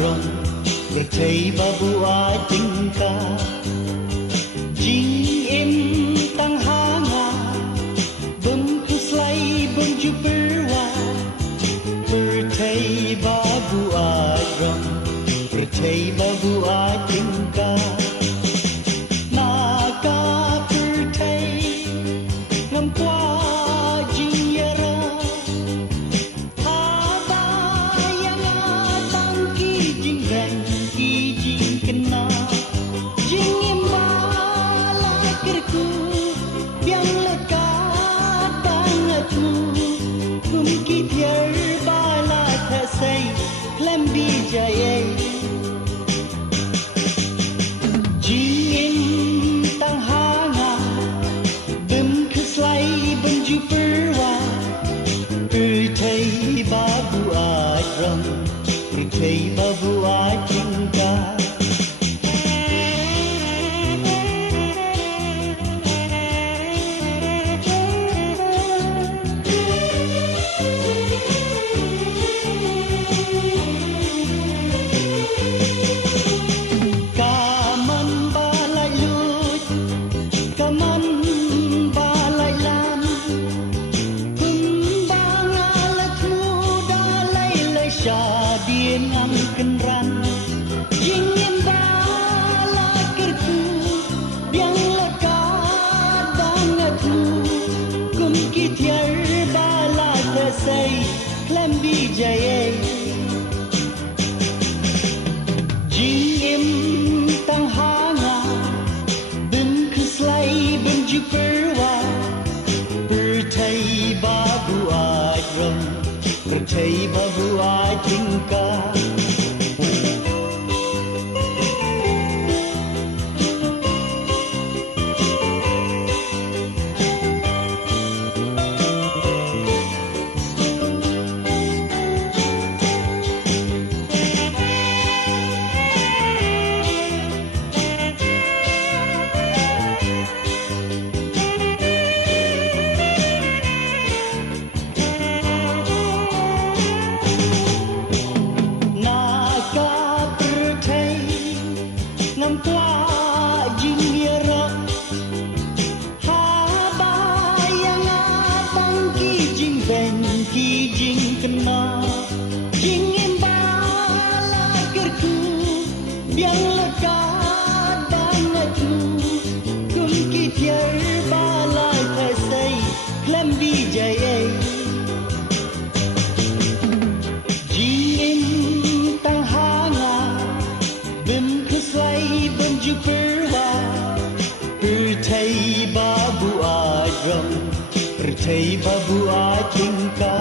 rong, Pyrthei buaid tyngka, Jingim Tang hanga, khuslai pyrwa, Pyrthei buaid rong, Pyrthei buaid tyngka. Ngam kwah jingïaroh, Haba yang abang jingbeiñ jingkynnoh, Jingim bala kyrkhu, Biang thmu, thiar bala theh-sei, Khlem bijai-ei. Jingim Tang khuslai pyrwa, Pyrthei buaid rong, Pyrthei buaid tyngka. Kamon laitlud, Kamon shadien ngam kynran, Jingim bala kyrkhu, Biang thmu, thiar bala theh-sei, Khlem bijai-ei. Jingim Tang khuslai pyrwa, Pyrthei buaid rong, Pyrthei buaid tyngka. Ngam kwah jingïaroh, Haba yang abang jingbeiñ jingkynnoh, Jingim bala kyrkhu, Biang thmu, thiar bala theh-sei, Khlem bijai-ei. Jingim Tang khuslai pyrwa, Pyrthei buaid rong, Pyrthei buaid tyngka.